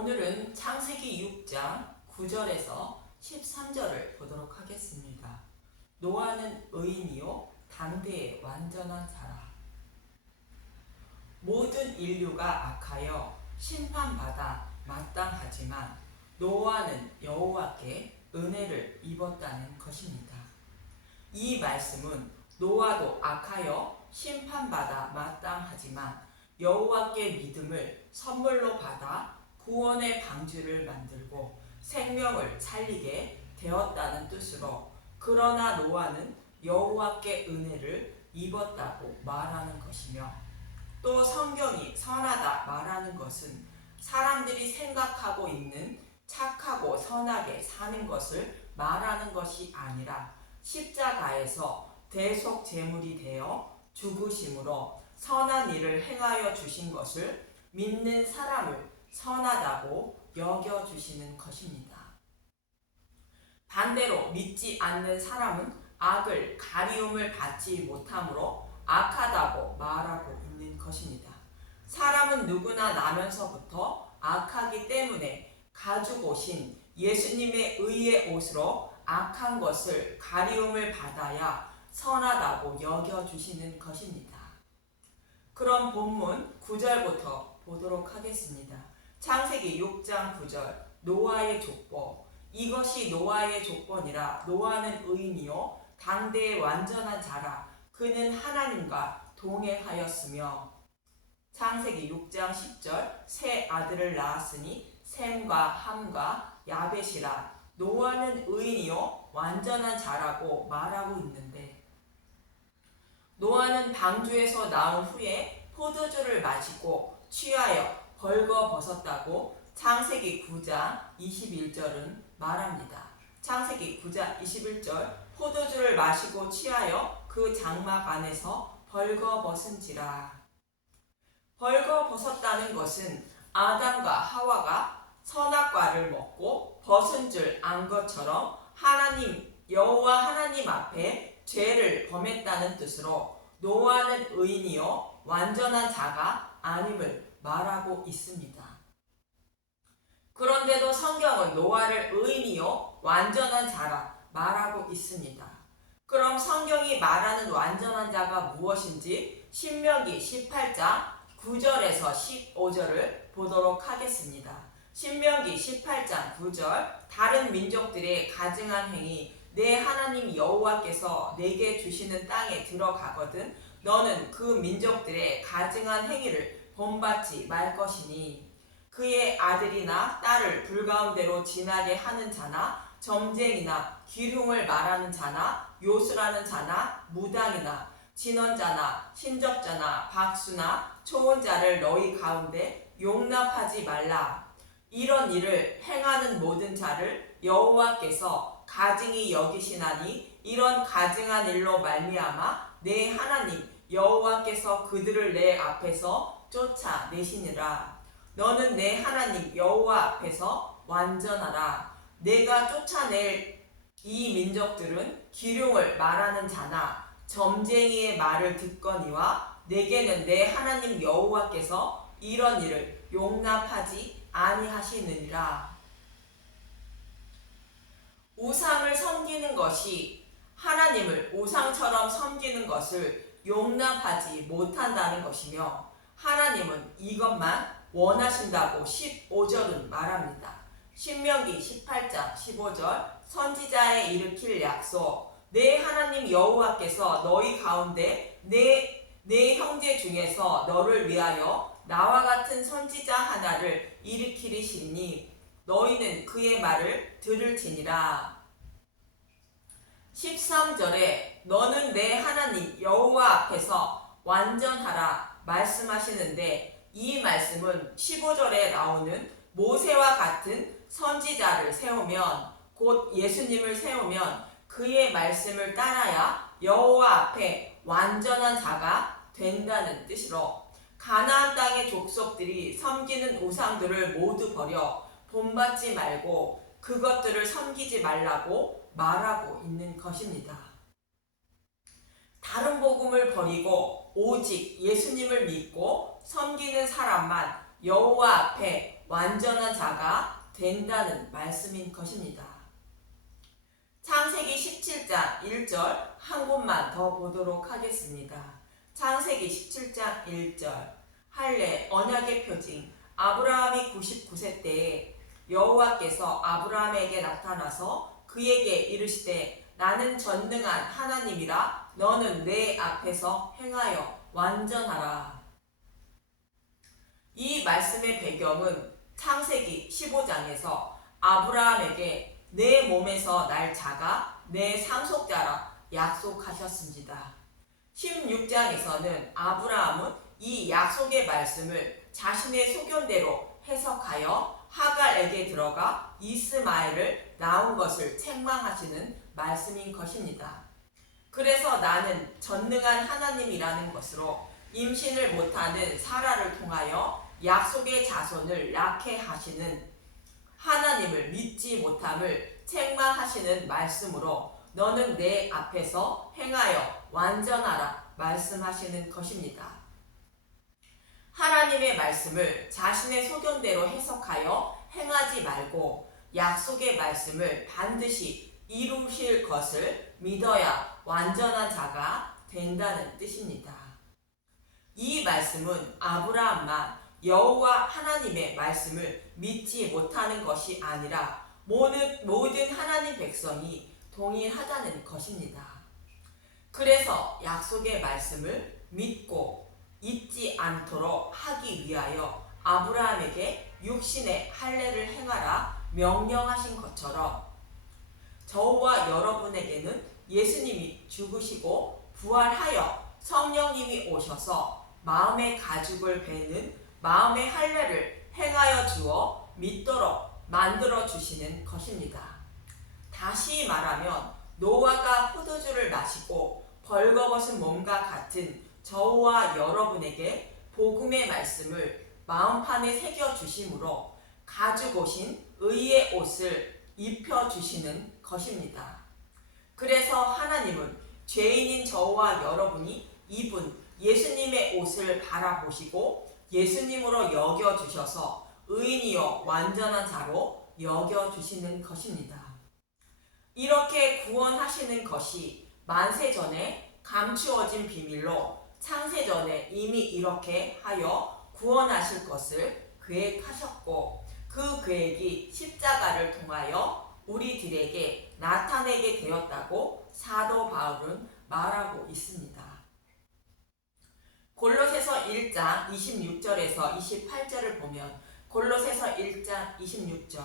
오늘은 창세기 6장 9절에서 13절을 보도록 하겠습니다. 노아는 의인이요 당대의 완전한 자라. 모든 인류가 악하여 심판받아 마땅하지만 노아는 여호와께 은혜를 입었다는 것입니다. 이 말씀은 노아도 악하여 심판받아 마땅하지만 여호와께 믿음을 선물로 받아 구원의 방주를 만들고 생명을 살리게 되었다는 뜻으로, 그러나 노아는 여호와께 은혜를 입었다고 말하는 것이며, 또 성경이 선하다 말하는 것은 사람들이 생각하고 있는 착하고 선하게 사는 것을 말하는 것이 아니라 십자가에서 대속 제물이 되어 죽으심으로 선한 일을 행하여 주신 것을 믿는 사람을 선하다고 여겨주시는 것입니다. 반대로 믿지 않는 사람은 악을 가리움을 받지 못하므로 악하다고 말하고 있는 것입니다. 사람은 누구나 나면서부터 악하기 때문에 가죽 옷인 예수님의 의의 옷으로 악한 것을 가리움을 받아야 선하다고 여겨주시는 것입니다. 그럼 본문 9절부터 보도록 하겠습니다. 창세기 6장 9절, 노아의 족보. 이것이 노아의 조건이라. 노아는 의인이요 당대의 완전한 자라. 그는 하나님과 동행하였으며. 창세기 6장 10절, 세 아들을 낳았으니 셈과 함과 야벳이라. 노아는 의인이요 완전한 자라고 말하고 있는데, 노아는 방주에서 나온 후에 포도주를 마시고 취하여 벌거벗었다고 창세기 9장 21절은 말합니다. 창세기 9장 21절, 포도주를 마시고 취하여 그 장막 안에서 벌거벗은지라. 벌거벗었다는 것은 아담과 하와가 선악과를 먹고 벗은 줄 안 것처럼 여호와 하나님 앞에 죄를 범했다는 뜻으로, 노아는 의인이요 완전한 자가 아님을 말하고 있습니다. 그런데도 성경은 노아를 의인이요 완전한 자라 말하고 있습니다. 그럼 성경이 말하는 완전한 자가 무엇인지 신명기 18장 9절에서 15절을 보도록 하겠습니다. 신명기 18장 9절, 다른 민족들의 가증한 행위 내 하나님 여호와께서 내게 주시는 땅에 들어가거든 너는 그 민족들의 가증한 행위를 본받지 말 것이니, 그의 아들이나 딸을 불가운데로 지나게 하는 자나 점쟁이나 기흉을 말하는 자나 요술하는 자나 무당이나 진언자나 신접자나 박수나 초혼자를 너희 가운데 용납하지 말라. 이런 일을 행하는 모든 자를 여호와께서 가증히 여기시나니 이런 가증한 일로 말미암아 내 하나님 여호와께서 그들을 내 앞에서 쫓아내시니라. 너는 내 하나님 여호와 앞에서 완전하라. 내가 쫓아낼 이 민족들은 기륭을 말하는 자나 점쟁이의 말을 듣거니와 내게는 내 하나님 여호와께서 이런 일을 용납하지 아니하시느니라. 우상을 섬기는 것이 하나님을 우상처럼 섬기는 것을 용납하지 못한다는 것이며, 하나님은 이것만 원하신다고 15절은 말합니다. 신명기 18장 15절, 선지자의 일으킬 약속. 내 하나님 여호와께서 너희 가운데 내 형제 중에서 너를 위하여 나와 같은 선지자 하나를 일으키리시니 너희는 그의 말을 들을지니라. 13절에 너는 내 하나님 여호와 앞에서 완전하라 말씀하시는데, 이 말씀은 15절에 나오는 모세와 같은 선지자를 세우면, 곧 예수님을 세우면 그의 말씀을 따라야 여호와 앞에 완전한 자가 된다는 뜻으로, 가나안 땅의 족속들이 섬기는 우상들을 모두 버려 본받지 말고 그것들을 섬기지 말라고 말하고 있는 것입니다. 다른 복음을 버리고 오직 예수님을 믿고 섬기는 사람만 여호와 앞에 완전한 자가 된다는 말씀인 것입니다. 창세기 17장 1절 한 곳만 더 보도록 하겠습니다. 창세기 17장 1절 할례 언약의 표징 아브라함이 99세 때에 여호와께서 아브라함에게 나타나서 그에게 이르시되 나는 전능한 하나님이라 너는 내 앞에서 행하여 완전하라. 이 말씀의 배경은 창세기 15장에서 아브라함에게 내 몸에서 날 자가 내 상속자라 약속하셨습니다. 16장에서는 아브라함은 이 약속의 말씀을 자신의 소견대로 해석하여 하갈에게 들어가 이스마엘을 낳은 것을 책망하시는 말씀인 것입니다. 그래서 나는 전능한 하나님이라는 것으로 임신을 못하는 사라를 통하여 약속의 자손을 낳게 하시는 하나님을 믿지 못함을 책망하시는 말씀으로 너는 내 앞에서 행하여 완전하라 말씀하시는 것입니다. 하나님의 말씀을 자신의 소견대로 해석하여 행하지 말고 약속의 말씀을 반드시 이루실 것을 믿어야 완전한 자가 된다는 뜻입니다. 이 말씀은 아브라함만 여호와 하나님의 말씀을 믿지 못하는 것이 아니라 모든 하나님 백성이 동일하다는 것입니다. 그래서 약속의 말씀을 믿고 잊지 않도록 하기 위하여 아브라함에게 육신의 할례를 행하라 명령하신 것처럼 저와 여러분에게는 예수님이 죽으시고 부활하여 성령님이 오셔서 마음의 가죽을 베는 마음의 할례를 행하여 주어 믿도록 만들어 주시는 것입니다. 다시 말하면 노아가 포도주를 마시고 벌거벗은 몸과 같은 저와 여러분에게 복음의 말씀을 마음판에 새겨주심으로 가죽 옷인 의의 옷을 입혀주시는 것입니다. 그래서 하나님은 죄인인 저와 여러분이 입은 예수님의 옷을 바라보시고 예수님으로 여겨주셔서 의인이요 완전한 자로 여겨주시는 것입니다. 이렇게 구원하시는 것이 만세전에 감추어진 비밀로 창세전에 이미 이렇게 하여 구원하실 것을 계획하셨고 그 계획이 십자가를 통하여 우리들에게 나타내게 되었다고 사도 바울은 말하고 있습니다. 골로새서 1장 26절에서 28절을 보면 골로새서 1장 26절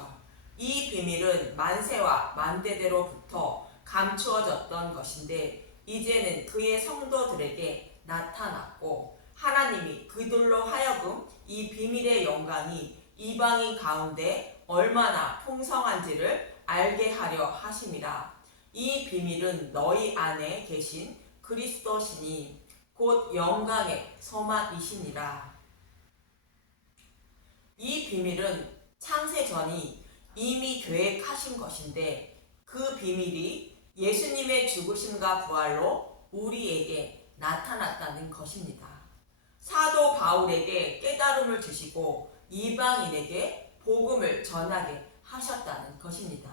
이 비밀은 만세와 만대대로부터 감추어졌던 것인데 이제는 그의 성도들에게 나타났고 하나님이 그들로 하여금 이 비밀의 영광이 이방인 가운데 얼마나 풍성한지를 알게 하려 하심이라. 이 비밀은 너희 안에 계신 그리스도시니 곧 영광의 소망이시니라. 이 비밀은 창세전이 이미 계획하신 것인데 그 비밀이 예수님의 죽으심과 부활로 우리에게 나타났다는 것입니다. 사도 바울에게 깨달음을 주시고 이방인에게 복음을 전하게 하셨다는 것입니다.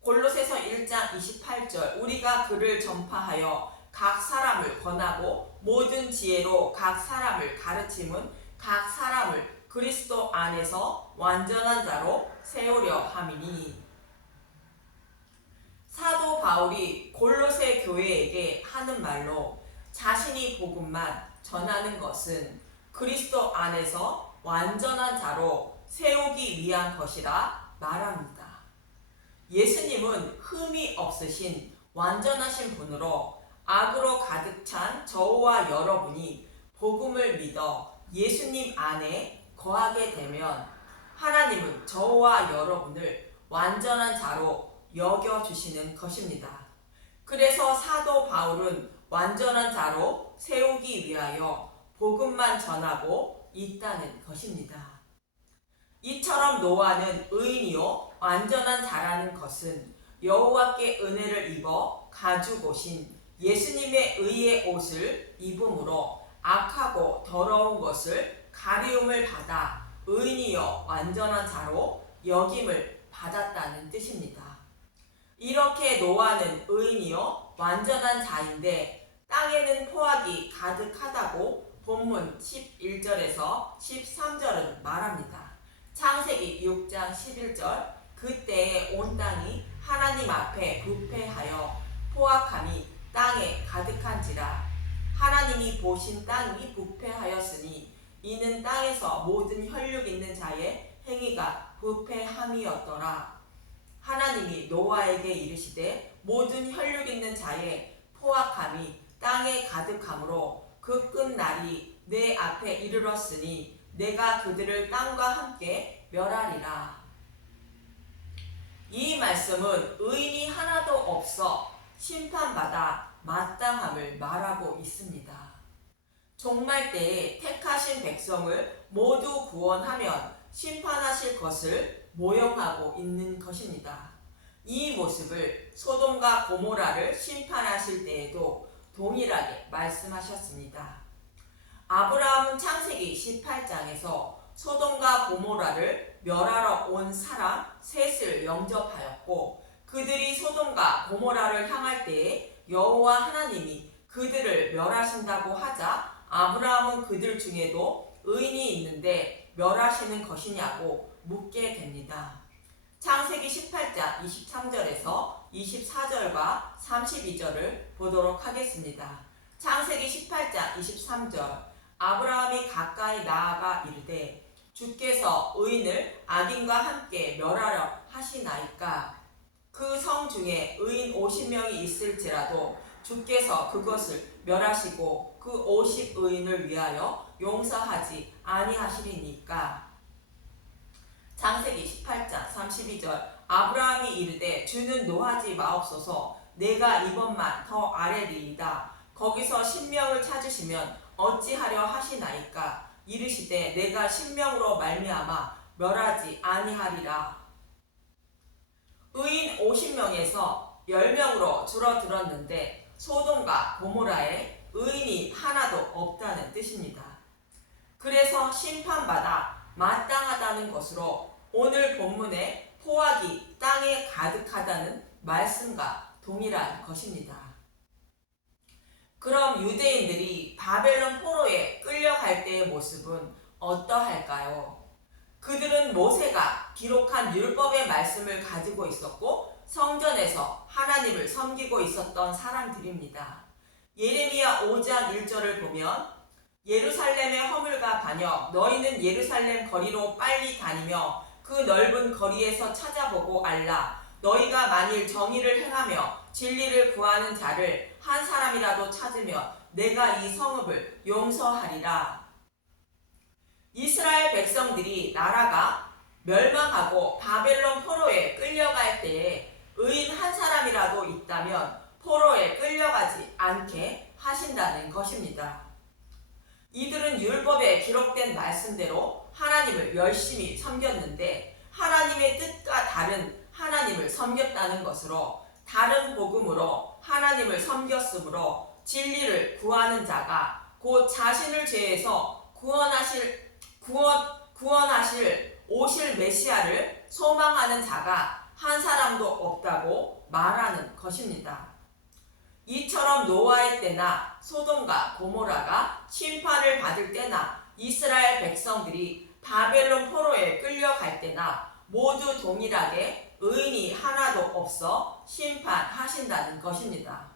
골로새서 1장 28절 우리가 그를 전파하여 각 사람을 권하고 모든 지혜로 각 사람을 가르침은 각 사람을 그리스도 안에서 완전한 자로 세우려 함이니. 사도 바울이 골로새 교회에게 하는 말로 자신이 복음만 전하는 것은 그리스도 안에서 완전한 자로 세우기 위한 것이라 말합니다. 예수님은 흠이 없으신 완전하신 분으로 악으로 가득 찬 저와 여러분이 복음을 믿어 예수님 안에 거하게 되면 하나님은 저와 여러분을 완전한 자로 여겨주시는 것입니다. 그래서 사도 바울은 완전한 자로 세우기 위하여 복음만 전하고 있다는 것입니다. 이처럼 노아는 의인이요 완전한 자라는 것은 여호와께 은혜를 입어 가죽 옷인 예수님의 의의 옷을 입음으로 악하고 더러운 것을 가리움을 받아 의인이여 완전한 자로 여김을 받았다는 뜻입니다. 이렇게 노아는 의인이요 완전한 자인데 땅에는 포악이 가득하다고 본문 11절에서 13절은 말합니다. 창세기 6장 11절 그때에 온 땅이 하나님 앞에 부패하여 포악함이 땅에 가득한지라. 하나님이 보신 땅이 부패하였으니 이는 땅에서 모든 혈육 있는 자의 행위가 부패함이었더라. 하나님이 노아에게 이르시되 모든 혈육 있는 자의 포악함이 땅에 가득함으로 그 끝날이 내 앞에 이르렀으니 내가 그들을 땅과 함께 멸하리라. 이 말씀은 의인이 하나도 없어 심판받아 마땅함을 말하고 있습니다. 종말 때에 택하신 백성을 모두 구원하면 심판하실 것을 모형하고 있는 것입니다. 이 모습을 소돔과 고모라를 심판하실 때에도 동일하게 말씀하셨습니다. 아브라함은 창세기 18장에서 소돔과 고모라를 멸하러 온 사람 셋을 영접하였고 그들이 소돔과 고모라를 향할 때에 여호와 하나님이 그들을 멸하신다고 하자 아브라함은 그들 중에도 의인이 있는데 멸하시는 것이냐고 묻게 됩니다. 창세기 18장 23절에서 24절과 32절을 보도록 하겠습니다. 창세기 18장 23절 아브라함이 가까이 나아가 이르되 주께서 의인을 악인과 함께 멸하려 하시나이까. 그 성 중에 의인 50명이 있을지라도 주께서 그것을 멸하시고 그 50의인을 위하여 용서하지 아니하시리니까. 창세기 18장 32절 아브라함이 이르되 주는 노하지 마옵소서. 내가 이번만 더 아뢰리이다. 거기서 10명을 찾으시면 어찌하려 하시나이까. 이르시되 내가 10명으로 말미암아 멸하지 아니하리라. 의인 50명에서 10명으로 줄어들었는데 소돔과 고모라에 의인이 하나도 없다는 뜻입니다. 그래서 심판받아 마땅하다는 것으로 오늘 본문의 포악이 땅에 가득하다는 말씀과 동일한 것입니다. 그럼 유대인들이 바벨론 포로에 끌려갈 때의 모습은 어떠할까요? 그들은 모세가 기록한 율법의 말씀을 가지고 있었고 성전에서 하나님을 섬기고 있었던 사람들입니다. 예레미야 5장 1절을 보면 예루살렘의 허물과 반역 너희는 예루살렘 거리로 빨리 다니며 그 넓은 거리에서 찾아보고 알라. 너희가 만일 정의를 행하며 진리를 구하는 자를 한 사람이라도 찾으며 내가 이 성읍을 용서하리라. 이스라엘 백성들이 나라가 멸망하고 바벨론 포로에 끌려갈 때에 의인 한 사람이라도 있다면 포로에 끌려가지 않게 하신다는 것입니다. 이들은 율법에 기록된 말씀대로 하나님을 열심히 섬겼는데 하나님의 뜻과 다른 하나님을 섬겼다는 것으로 다른 복음으로 하나님을 섬겼으므로 진리를 구하는 자가 곧 자신을 죄에서 구원하실 오실 메시아를 소망하는 자가 한 사람도 없다고 말하는 것입니다. 이처럼 노아의 때나 소돔과 고모라가 심판을 받을 때나 이스라엘 백성들이 바벨론 포로에 끌려갈 때나 모두 동일하게 의인이 하나도 없어 심판하신다는 것입니다.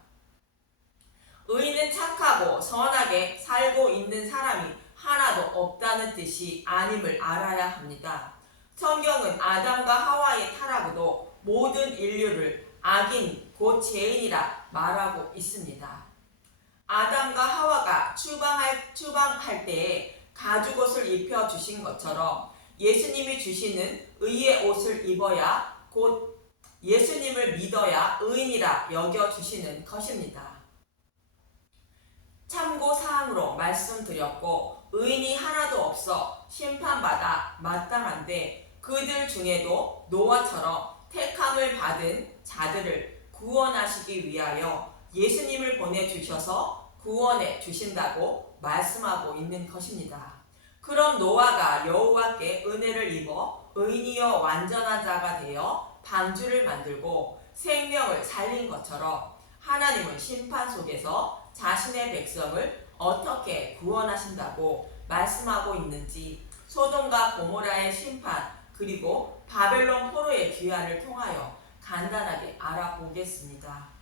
의인은 착하고 선하게 살고 있는 사람이 하나도 없다는 뜻이 아님을 알아야 합니다. 성경은 아담과 하와의 타락으로 모든 인류를 악인 곧 죄인이라 말하고 있습니다. 아담과 하와가 추방할 때에 가죽옷을 입혀주신 것처럼 예수님이 주시는 의의 옷을 입어야 곧 예수님을 믿어야 의인이라 여겨주시는 것입니다. 참고사항으로 말씀드렸고 의인이 하나도 없어 심판받아 마땅한데 그들 중에도 노아처럼 택함을 받은 자들을 구원하시기 위하여 예수님을 보내주셔서 구원해 주신다고 말씀하고 있는 것입니다. 그럼 노아가 여호와께 은혜를 입어 의인이여 완전한 자가 되어 방주를 만들고 생명을 살린 것처럼 하나님은 심판 속에서 자신의 백성을 어떻게 구원하신다고 말씀하고 있는지 소돔과 고모라의 심판 그리고 바벨론 포로의 귀환을 통하여 간단하게 알아보겠습니다.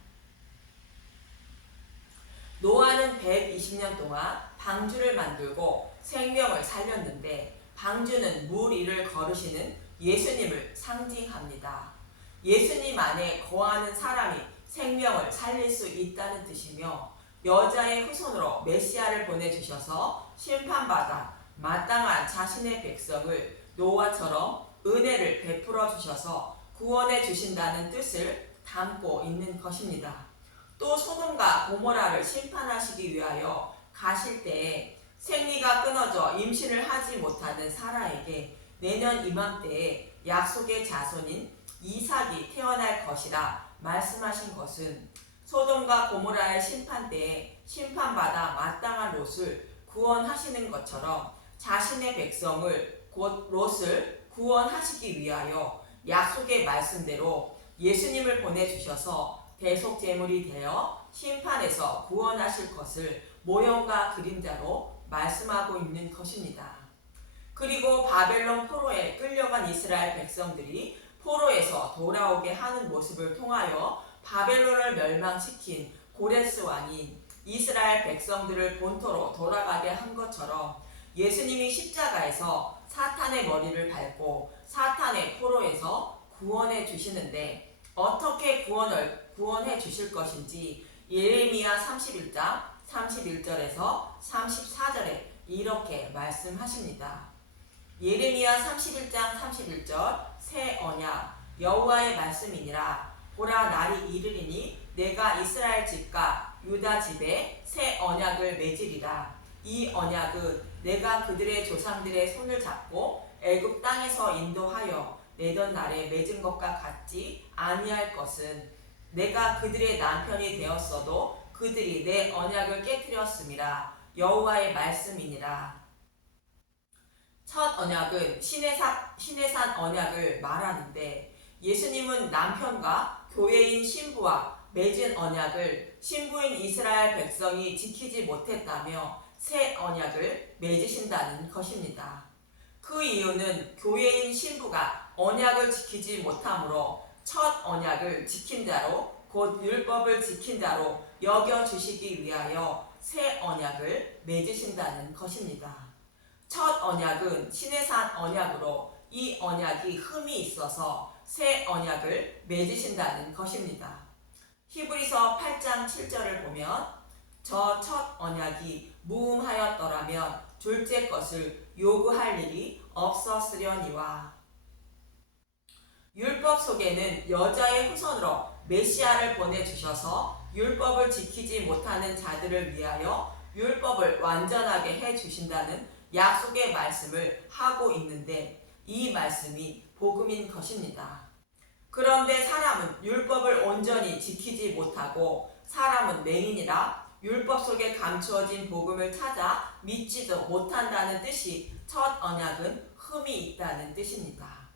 노아는 120년 동안 방주를 만들고 생명을 살렸는데 방주는 물 위를 걸으시는 예수님을 상징합니다. 예수님 안에 거하는 사람이 생명을 살릴 수 있다는 뜻이며 여자의 후손으로 메시아를 보내주셔서 심판받아 마땅한 자신의 백성을 노아처럼 은혜를 베풀어 주셔서 구원해 주신다는 뜻을 담고 있는 것입니다. 또 소돔과 고모라를 심판하시기 위하여 가실 때에 생리가 끊어져 임신을 하지 못하는 사라에게 내년 이맘때에 약속의 자손인 이삭이 태어날 것이라 말씀하신 것은 소돔과 고모라의 심판 때에 심판받아 마땅한 롯을 구원하시는 것처럼 자신의 백성을 곧 롯을 구원하시기 위하여 약속의 말씀대로 예수님을 보내주셔서 대속제물이 되어 심판에서 구원하실 것을 모형과 그림자로 말씀하고 있는 것입니다. 그리고 바벨론 포로에 끌려간 이스라엘 백성들이 포로에서 돌아오게 하는 모습을 통하여 바벨론을 멸망시킨 고레스 왕이 이스라엘 백성들을 본토로 돌아가게 한 것처럼 예수님이 십자가에서 사탄의 머리를 밟고 사탄의 포로에서 구원해 주시는데 어떻게 구원해 주실 것인지 예레미야 31장 31절에서 34절에 이렇게 말씀하십니다. 예레미야 31장 31절 새 언약 여호와의 말씀이니라. 보라 날이 이르리니 내가 이스라엘 집과 유다 집에 새 언약을 맺으리라. 이 언약은 내가 그들의 조상들의 손을 잡고 애굽 땅에서 인도하여 내던 날에 맺은 것과 같지 아니할 것은 내가 그들의 남편이 되었어도 그들이 내 언약을 깨뜨렸음이라. 여호와의 말씀이니라. 첫 언약은 시내산 언약을 말하는데 예수님은 남편과 교회인 신부와 맺은 언약을 신부인 이스라엘 백성이 지키지 못했다며 새 언약을 맺으신다는 것입니다. 그 이유는 교회인 신부가 언약을 지키지 못하므로 첫 언약을 지킨 자로 곧 율법을 지킨 자로 여겨주시기 위하여 새 언약을 맺으신다는 것입니다. 첫 언약은 시내산 언약으로 이 언약이 흠이 있어서 새 언약을 맺으신다는 것입니다. 히브리서 8장 7절을 보면 저 첫 언약이 무음하였더라면 둘째 것을 요구할 일이 없었으려니와. 율법 속에는 여자의 후손으로 메시아를 보내주셔서 율법을 지키지 못하는 자들을 위하여 율법을 완전하게 해주신다는 약속의 말씀을 하고 있는데 이 말씀이 복음인 것입니다. 그런데 사람은 율법을 온전히 지키지 못하고 사람은 맹인이라 율법 속에 감추어진 복음을 찾아 믿지도 못한다는 뜻이 첫 언약은 흠이 있다는 뜻입니다.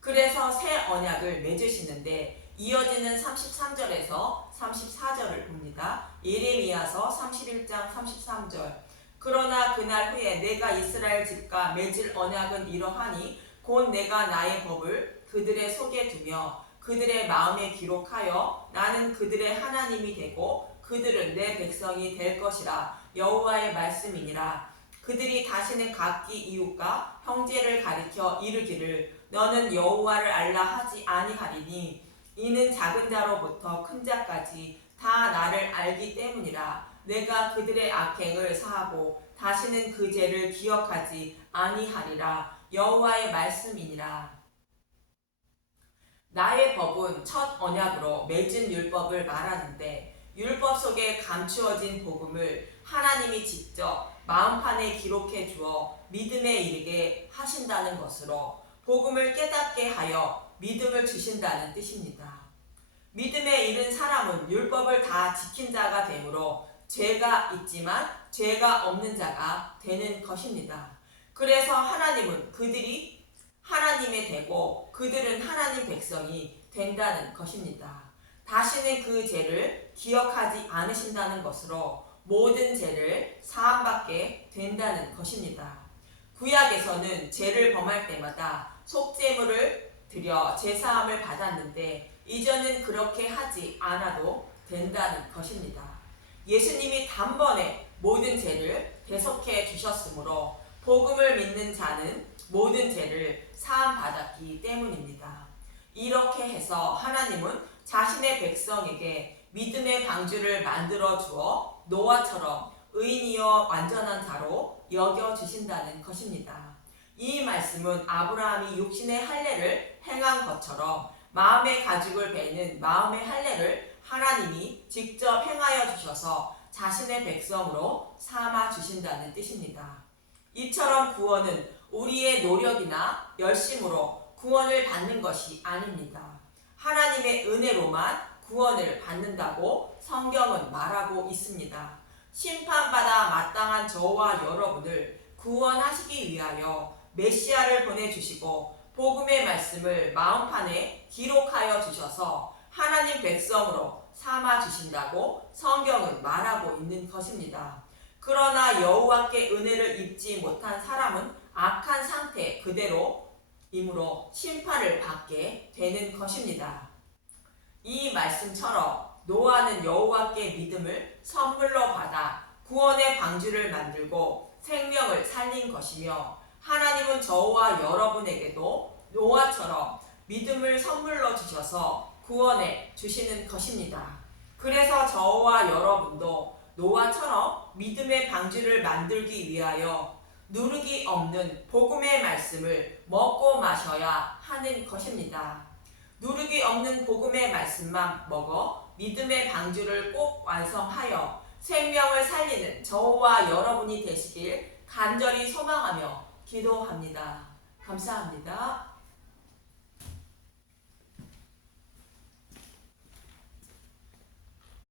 그래서 새 언약을 맺으시는데 이어지는 33절에서 34절을 봅니다. 예레미야서 31장 33절 그러나 그날 후에 내가 이스라엘 집과 맺을 언약은 이러하니 곧 내가 나의 법을 그들의 속에 두며 그들의 마음에 기록하여 나는 그들의 하나님이 되고 그들은 내 백성이 될 것이라. 여호와의 말씀이니라. 그들이 다시는 각기 이웃과 형제를 가리켜 이르기를 너는 여호와를 알라 하지 아니하리니 이는 작은 자로부터 큰 자까지 다 나를 알기 때문이라. 내가 그들의 악행을 사하고 다시는 그 죄를 기억하지 아니하리라. 여호와의 말씀이니라. 나의 법은 첫 언약으로 맺은 율법을 말하는데 율법 속에 감추어진 복음을 하나님이 직접 마음판에 기록해 주어 믿음에 이르게 하신다는 것으로 복음을 깨닫게 하여 믿음을 주신다는 뜻입니다. 믿음에 이른 사람은 율법을 다 지킨 자가 되므로 죄가 있지만 죄가 없는 자가 되는 것입니다. 그래서 하나님은 그들이 하나님의 되고 그들은 하나님 백성이 된다는 것입니다. 다시는 그 죄를 기억하지 않으신다는 것으로 모든 죄를 사함받게 된다는 것입니다. 구약에서는 죄를 범할 때마다 속죄물을 드려 제사함을 받았는데 이제는 그렇게 하지 않아도 된다는 것입니다. 예수님이 단번에 모든 죄를 대속해 주셨으므로 복음을 믿는 자는 모든 죄를 사함받았기 때문입니다. 이렇게 해서 하나님은 자신의 백성에게 믿음의 방주를 만들어 주어 노아처럼 의인이여 완전한 자로 여겨주신다는 것입니다. 이 말씀은 아브라함이 육신의 할례를 행한 것처럼 마음의 가죽을 베는 마음의 할례를 하나님이 직접 행하여 주셔서 자신의 백성으로 삼아 주신다는 뜻입니다. 이처럼 구원은 우리의 노력이나 열심으로 구원을 받는 것이 아닙니다. 하나님의 은혜로만 구원을 받는다고 성경은 말하고 있습니다. 심판받아 마땅한 저와 여러분을 구원하시기 위하여 메시아를 보내주시고 복음의 말씀을 마음판에 기록하여 주셔서 하나님 백성으로 삼아 주신다고 성경은 말하고 있는 것입니다. 그러나 여호와께 은혜를 입지 못한 사람은 악한 상태 그대로이므로 심판을 받게 되는 것입니다. 이 말씀처럼 노아는 여호와께 믿음을 선물로 받아 구원의 방주를 만들고 생명을 살린 것이며 하나님은 저와 여러분에게도 노아처럼 믿음을 선물로 주셔서 구원해 주시는 것입니다. 그래서 저와 여러분도 노아처럼 믿음의 방주를 만들기 위하여 누르기 없는 복음의 말씀을 먹고 마셔야 하는 것입니다. 누르기 없는 복음의 말씀만 먹어 믿음의 방주를 꼭 완성하여 생명을 살리는 저와 여러분이 되시길 간절히 소망하며 기도합니다. 감사합니다.